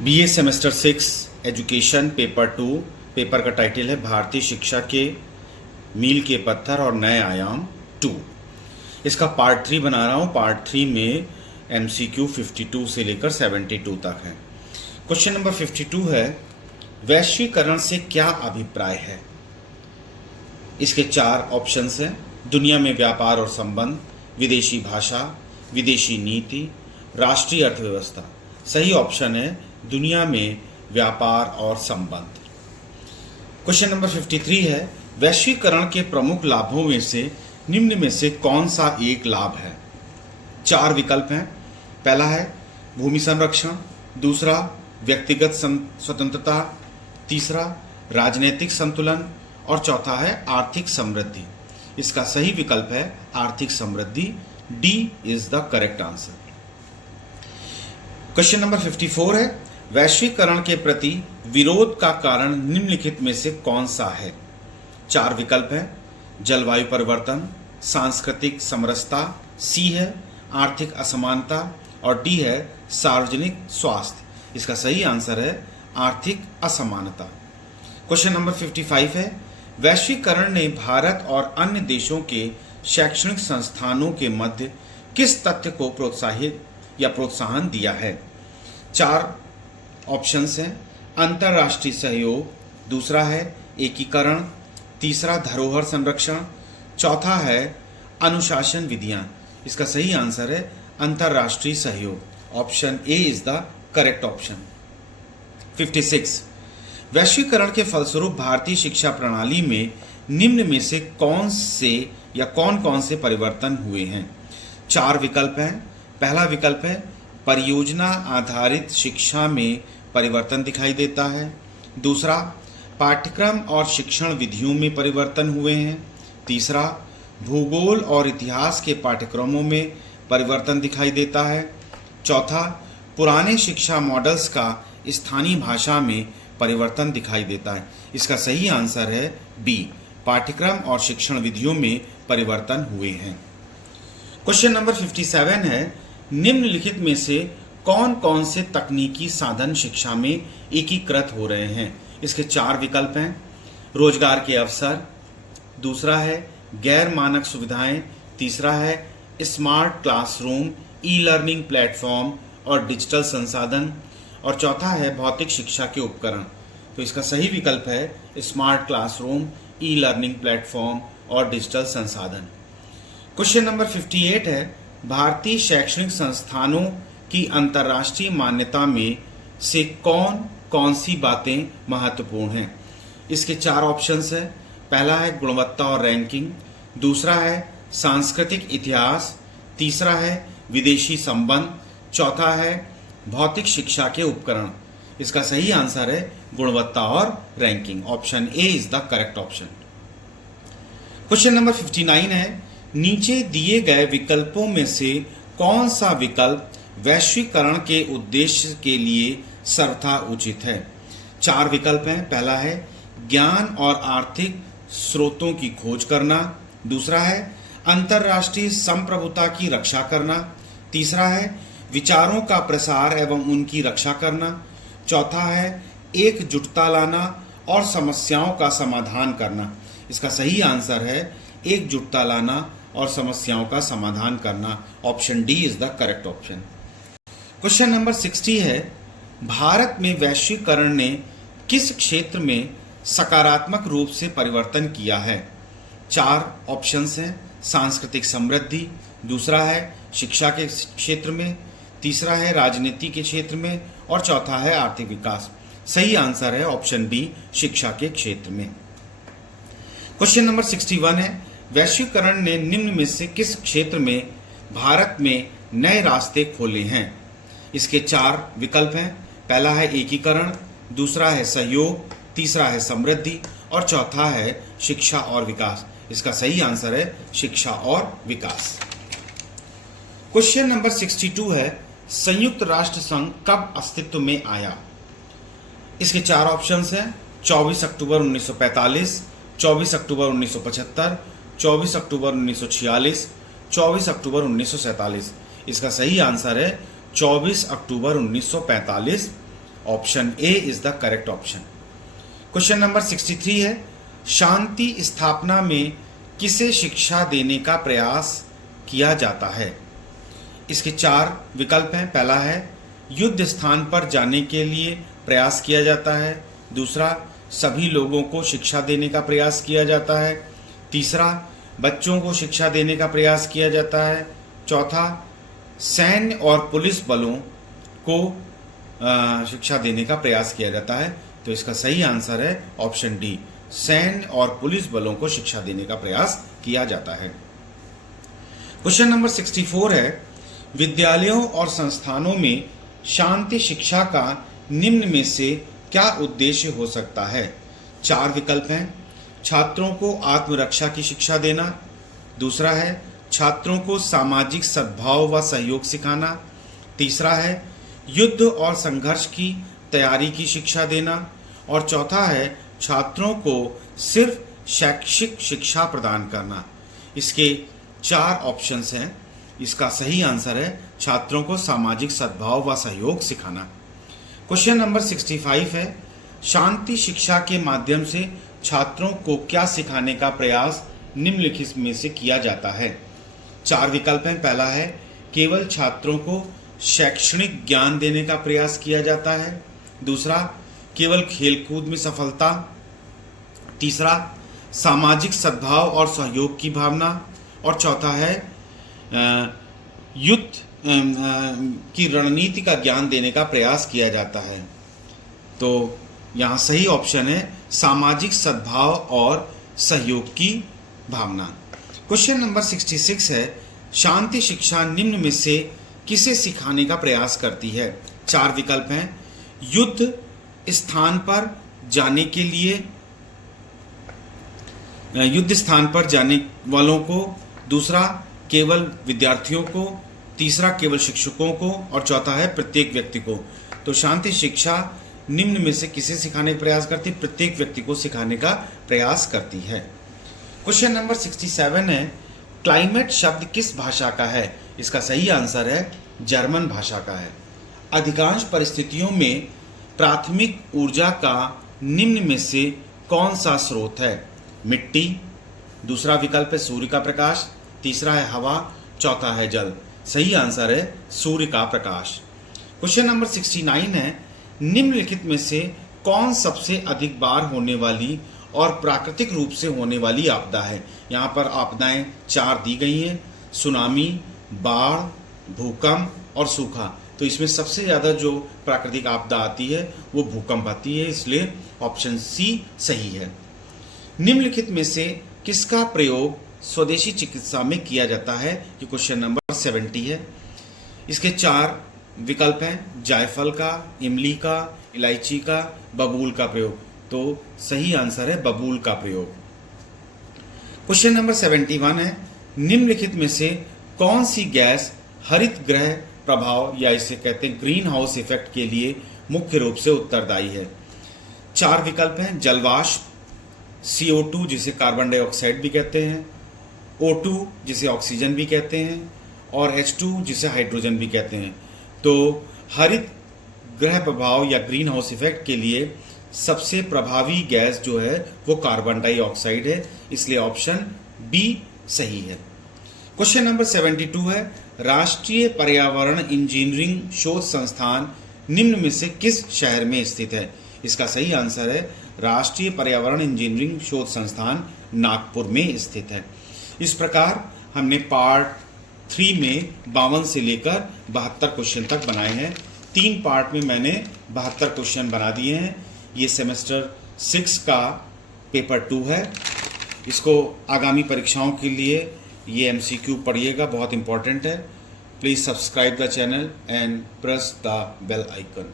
BA semester 6 education paper 2। Paper का title है भारतीय शिक्षा के मील के पत्थर और नए आयाम 2। इसका पार्ट 3 बना रहा हूँ। पार्ट 3 में MCQ 52 से लेकर 72 तक है। क्वेश्चन नंबर 52 है, वैश्वीकरण से क्या अभिप्राय है। इसके 4 ऑप्शंस हैं। दुनिया में व्यापार और संबंध, विदेशी भाषा, विदेशी नीति, राष्ट्रीय अर्थव्यवस्था। सही ऑप्शन है दुनिया में व्यापार और संबंध। क्वेश्चन नंबर 53 है, वैश्वीकरण के प्रमुख लाभों में से निम्न में से कौन सा एक लाभ है। 4 विकल्प हैं। पहला है भूमि संरक्षण, दूसरा व्यक्तिगत स्वतंत्रता, तीसरा राजनीतिक संतुलन और चौथा है आर्थिक समृद्धि। इसका सही विकल्प है आर्थिक समृद्धि। D is the correct answer. Question number 54 है, वैश्वीकरण के प्रति विरोध का कारण निम्नलिखित में से कौन सा है। 4 विकल्प है। जलवायु परिवर्तन, सांस्कृतिक समरसता, सी है आर्थिक असमानता और डी है सार्वजनिक स्वास्थ्य। इसका सही आंसर है आर्थिक असमानता। क्वेश्चन नंबर 55 है, वैश्वीकरण ने भारत और अन्य देशों के शैक्षणिक संस्थानों के मध्य किस तथ्य को प्रोत्साहित या प्रोत्साहन दिया है। 4 ऑप्शंस हैं। अंतर्राष्ट्रीय सहयोग, दूसरा है एकीकरण, तीसरा धरोहर संरक्षण, चौथा है अनुशासन विधियां। इसका सही आंसर है अंतर्राष्ट्रीय सहयोग। Option A is the correct option. 56, वैश्वीकरण के फलस्वरूप भारतीय शिक्षा प्रणाली में निम्न में से कौन कौन से परिवर्तन हुए हैं। 4 विकल्प हैं। पहला विकल्प है परियोजना आधारित शिक्षा में परिवर्तन दिखाई देता है। दूसरा, पाठ्यक्रम और शिक्षण विधियों में परिवर्तन हुए हैं। तीसरा, भूगोल और इतिहास के पाठ्यक्रमों में परिवर्तन दिखाई देता है। चौथा, पुराने शिक्षा मॉडल्स का स्थानीय भाषा में परिवर्तन दिखाई देता है। इसका सही आंसर है बी, पाठ्यक्रम और शिक्षण विधियों में परिवर्तन हुए हैं। क्वेश्चन नंबर 57 है, निम्नलिखित में से कौन कौन से तकनीकी साधन शिक्षा में एकीकृत हो रहे हैं। इसके 4 विकल्प हैं। रोजगार के अवसर, दूसरा है गैर मानक सुविधाएं, तीसरा है smart classroom, e learning platform और डिजिटल संसाधन और चौथा है भौतिक शिक्षा के उपकरण। तो इसका सही विकल्प है smart classroom, e learning platform और डिजिटल संसाधन। क्वेश्चन नंबर 58 है, भारतीय शैक्षणिक संस्थानों की अंतर्राष्ट्रीय मान्यता में से कौन कौन सी बातें महत्वपूर्ण हैं। इसके 4 ऑप्शंस हैं। पहला है गुणवत्ता और रैंकिंग, दूसरा है सांस्कृतिक इतिहास, तीसरा है विदेशी संबंध, चौथा है भौतिक शिक्षा के उपकरण। इसका सही आंसर है गुणवत्ता और ranking. Option A is the correct option. Question number 59 है, नीचे दिए गए विकल्पों में से कौन सा विकल्प वैश्वीकरण के उद्देश्य के लिए सर्वथा उचित है। 4 विकल्प हैं। पहला है ज्ञान और आर्थिक स्रोतों की खोज करना, दूसरा है अंतर्राष्ट्रीय संप्रभुता की रक्षा करना, तीसरा है विचारों का प्रसार एवं उनकी रक्षा करना, चौथा है एकजुटता लाना और समस्याओं का समाधान करना। इसका सही आंसर है एकजुटता लाना और समस्याओं का समाधान करना। Option D is the correct option. Question number 60 है, भारत में वैश्वीकरण ने किस क्षेत्र में सकारात्मक रूप से परिवर्तन किया है। 4 ऑप्शंस हैं। सांस्कृतिक समृद्धि, दूसरा है शिक्षा के क्षेत्र में, तीसरा है राजनीति के क्षेत्र में और चौथा है आर्थिक विकास। सही आंसर है ऑप्शन बी, शिक्षा के क्षेत्र में। क्वेश्चन नंबर 61 है, वैश्वीकरण ने निम्न में से किस क्षेत्र में भारत में नए रास्ते खोले हैं। इसके 4 विकल्प हैं। पहला है एकीकरण, दूसरा है सहयोग, तीसरा है समृद्धि और चौथा है शिक्षा और विकास। इसका सही आंसर है शिक्षा और विकास। क्वेश्चन नंबर 62 है, संयुक्त राष्ट्र संघ कब अस्तित्व में आया। इसके 4 ऑप्शंस हैं। 24 अक्टूबर 1945, 24 अक्टूबर 1975, 24 अक्टूबर 1946, 24 अक्टूबर 1947। इसका सही आंसर है 24 अक्टूबर 1945। Option A is the correct option. Question number 63 है, शांति स्थापना में किसे शिक्षा देने का प्रयास किया जाता है? इसके 4 विकल्प हैं। पहला है युद्ध स्थान पर जाने के लिए प्रयास किया जाता है। दूसरा, सभी लोगों को शिक्षा देने का प्रयास किया जाता है। तीसरा, बच्चों को शिक्षा देने का प्रयास किया जाता है। चौथा, सैन्य और पुलिस बलों को शिक्षा देने का प्रयास किया जाता है। तो इसका सही आंसर है ऑप्शन डी, सैन्य और पुलिस बलों को शिक्षा देने का प्रयास किया जाता है। क्वेश्चन नंबर 64 है, विद्यालयों और संस्थानों में शांति शिक्षा का निम्न में से क्या उद्देश्य हो सकता है? 4 विकल्प हैं। छात्रों को आत्मरक्षा की शिक्षा देना। दूसरा है छात्रों को सामाजिक सद्भाव व सहयोग सिखाना। तीसरा है युद्ध और संघर्ष की तैयारी की शिक्षा देना। और चौथा है छात्रों को सिर्फ शैक्षिक शिक्षा प्रदान करना। इसके 4 ऑप्शंस हैं। इसका सही आंसर है छात्रों को सामाजिक सद्भाव व सहयोग सिखाना। क्वेश्चन नंबर 65 है, शांति शिक्षा के माध्यम से छात्रों को क्या सिखाने का प्रयास निम्नलिखित में से किया जाता है? 4 विकल्प हैं। पहला है केवल छात्रों को शैक्षणिक ज्ञान देने का प्रयास किया जाता है। दूसरा, केवल खेलकूद में सफलता। तीसरा, सामाजिक सद्भाव और सहयोग की भावना। और चौथा है युद्ध की रणनीति का ज्ञान देने का प्रयास किया जाता है। तो यहाँ सही ऑप्शन है सामाजिक सद्भाव और सहयोग की भावना। क्वेश्चन नंबर 66 है, शांति शिक्षा निम्न में से किसे सिखाने का प्रयास करती है? 4 विकल्प हैं। युद्ध स्थान पर जाने के लिए युद्ध स्थान पर जाने वालों को। दूसरा, केवल विद्यार्थियों को। तीसरा, केवल शिक्षकों को। और चौथा है प्रत्येक व्यक्ति को। तो शांति शिक्षा निम्न में से किसे सिखाने का प्रयास करती है? प्रत्येक व्यक्ति को सिखाने का प्रयास करती है। क्वेश्चन नंबर 67 है, क्लाइमेट शब्द किस भाषा का है? इसका सही आंसर है जर्मन भाषा का है। अधिकांश परिस्थितियों में प्राथमिक ऊर्जा का निम्न में से कौन सा स्रोत है? मिट्टी। दूसरा विकल्प है सूर्य का प्रकाश। तीसरा है हवा। चौथा है जल। सही आंसर है सूर्य का प्रकाश। क्वेश्चन नंबर 69 है, निम्नलिखित में से कौन सबसे अधिक बार होने वाली और प्राकृतिक रूप से होने वाली आपदा है? यहाँ पर आपदाएं 4 दी गई हैं, सुनामी, बाढ़, भूकंप और सूखा। तो इसमें सबसे ज़्यादा जो प्राकृतिक आपदा आती है वो भूकंप आती है, इसलिए ऑप्शन सी सही है। निम्नलिखित में से किसका प्रयोग स्वदेशी चिकित्सा में किया जाता है? ये क्वेश्चन नंबर 70 है। इसके 4 विकल्प हैं, जायफल का, इमली का, इलायची का, बबूल का प्रयोग। तो सही आंसर है बबूल का प्रयोग। क्वेश्चन नंबर 71 है, निम्नलिखित में से कौन सी गैस हरित ग्रह प्रभाव या इसे कहते हैं ग्रीन हाउस इफेक्ट के लिए मुख्य रूप से उत्तरदायी है? 4 विकल्प हैं, जलवाष्प, CO2 जिसे कार्बन डाइऑक्साइड भी कहते हैं, O2 जिसे ऑक्सीजन भी कहते हैं, और H2 जिसे हाइड्रोजन भी कहते हैं। तो हरित ग्रह प्रभाव या ग्रीन हाउस इफेक्ट के लिए सबसे प्रभावी गैस जो है वो कार्बन डाइऑक्साइड है, इसलिए ऑप्शन बी सही है। क्वेश्चन नंबर 72 है, राष्ट्रीय पर्यावरण इंजीनियरिंग शोध संस्थान निम्न में से किस शहर में स्थित है? इसका सही आंसर है राष्ट्रीय पर्यावरण इंजीनियरिंग शोध संस्थान नागपुर में स्थित है। इस प्रकार हमने पार्ट 3 में 52 से लेकर 72 क्वेश्चन तक बनाए हैं। 3 पार्ट में मैंने 72 क्वेश्चन बना दिए हैं। ये सेमेस्टर 6 का पेपर 2 है। इसको आगामी परीक्षाओं के लिए ये MCQ पढ़िएगा, बहुत इंपॉर्टेंट है। Please subscribe the channel and press the bell icon.